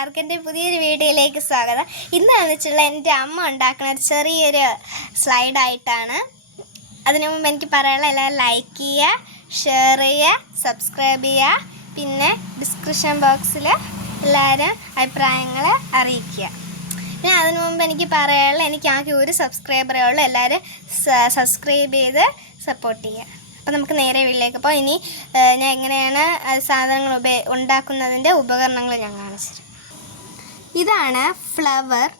എല്ലാവർക്കും എൻ്റെ പുതിയൊരു വീഡിയോയിലേക്ക് സ്വാഗതം. ഇന്നാണെന്ന് വെച്ചുള്ള എൻ്റെ അമ്മ ഉണ്ടാക്കുന്ന ഒരു ചെറിയൊരു സ്ലൈഡായിട്ടാണ്. അതിനു മുമ്പ് എനിക്ക് പറയാനുള്ള എല്ലാവരും ലൈക്ക് ചെയ്യുക, ഷെയർ ചെയ്യുക, സബ്സ്ക്രൈബ് ചെയ്യുക. പിന്നെ ഡിസ്ക്രിപ്ഷൻ ബോക്സിൽ എല്ലാവരും അഭിപ്രായങ്ങൾ അറിയിക്കുക. പിന്നെ അതിനു മുമ്പ് എനിക്ക് പറയാനുള്ള എനിക്ക് ആകെ ഒരു സബ്സ്ക്രൈബറേ ഉള്ളൂ. എല്ലാവരും സബ്സ്ക്രൈബ് ചെയ്ത് സപ്പോർട്ട് ചെയ്യുക. അപ്പോൾ നമുക്ക് നേരെ വീട്ടിലേക്ക് അപ്പോൾ ഇനി ഞാൻ എങ്ങനെയാണ് സാധനങ്ങൾ ഉണ്ടാക്കുന്നതിൻ്റെ ഉപകരണങ്ങൾ ഞാൻ കാണിച്ചു തരാം. ഇതാണ് ഫ്ലവർ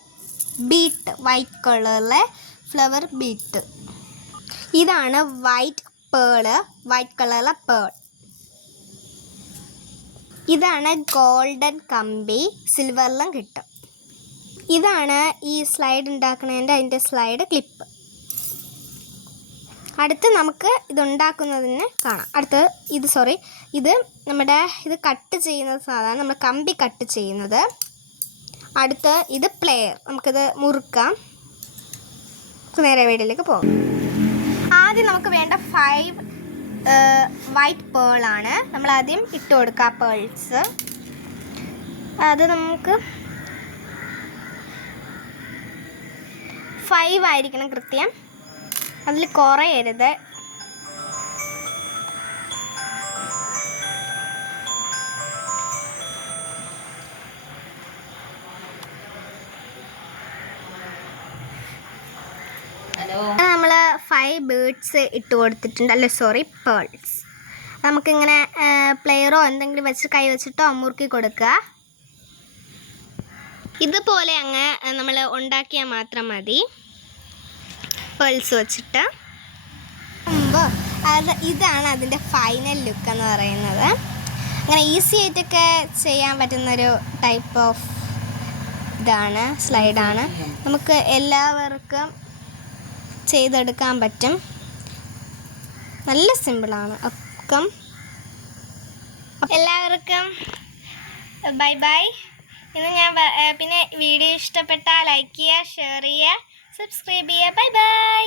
ബീറ്റ്, വൈറ്റ് കളറിലെ ഫ്ലവർ ബീറ്റ്. ഇതാണ് വൈറ്റ് പേള്, വൈറ്റ് കളറിലെ പേൾ. ഇതാണ് ഗോൾഡൻ കമ്പി, സിൽവറിലും കിട്ടും. ഇതാണ് ഈ സ്ലൈഡ് ഉണ്ടാക്കുന്നതിൻ്റെ അതിൻ്റെ സ്ലൈഡ് ക്ലിപ്പ്. അടുത്ത് നമുക്ക് ഇതുണ്ടാക്കുന്നതിന് കാണാം. അടുത്ത് ഇത് നമ്മുടെ ഇത് കട്ട് ചെയ്യുന്നത് സാധാരണ നമ്മൾ കമ്പി കട്ട് ചെയ്യുന്നത്. അടുത്ത് ഇത് പ്ലെയർ, നമുക്കിത് മുറുക്കാം. നേരെ വീട്ടിലേക്ക് പോകും. ആദ്യം നമുക്ക് വേണ്ട 5 വൈറ്റ് പേളാണ്. നമ്മളാദ്യം ഇട്ട് കൊടുക്കുക പേൾസ്. അത് നമുക്ക് 5 ആയിരിക്കണം കൃത്യം, അതിൽ കുറയരുത്. നമ്മൾ 5 ബേർഡ്സ് ഇട്ട് കൊടുത്തിട്ടുണ്ട്, പേൾസ്. നമുക്കിങ്ങനെ പ്ലെയറോ എന്തെങ്കിലും വെച്ച് കൈ വെച്ചിട്ടോ മുറുക്കി കൊടുക്കുക. ഇതുപോലെ അങ്ങ് നമ്മൾ ഉണ്ടാക്കിയാൽ മാത്രം മതി, പേൾസ് വെച്ചിട്ട്. ഇതാണ് അതിൻ്റെ ഫൈനൽ ലുക്ക് എന്ന് പറയുന്നത്. അങ്ങനെ ഈസി ആയിട്ടൊക്കെ ചെയ്യാൻ പറ്റുന്നൊരു ടൈപ്പ് ഓഫ് ഇതാണ്, സ്ലൈഡാണ്. നമുക്ക് എല്ലാവർക്കും ചെയ്തെടുക്കാൻ പറ്റും. നല്ല സിമ്പിളാണ് ഒക്കെ. എല്ലാവർക്കും ബൈ ബൈ. ഇന്ന് ഞാൻ പിന്നെ വീഡിയോ ഇഷ്ടപ്പെട്ടാൽ ലൈക്ക് ചെയ്യുക, ഷെയർ ചെയ്യുക, സബ്സ്ക്രൈബ് ചെയ്യുക. Bye bye.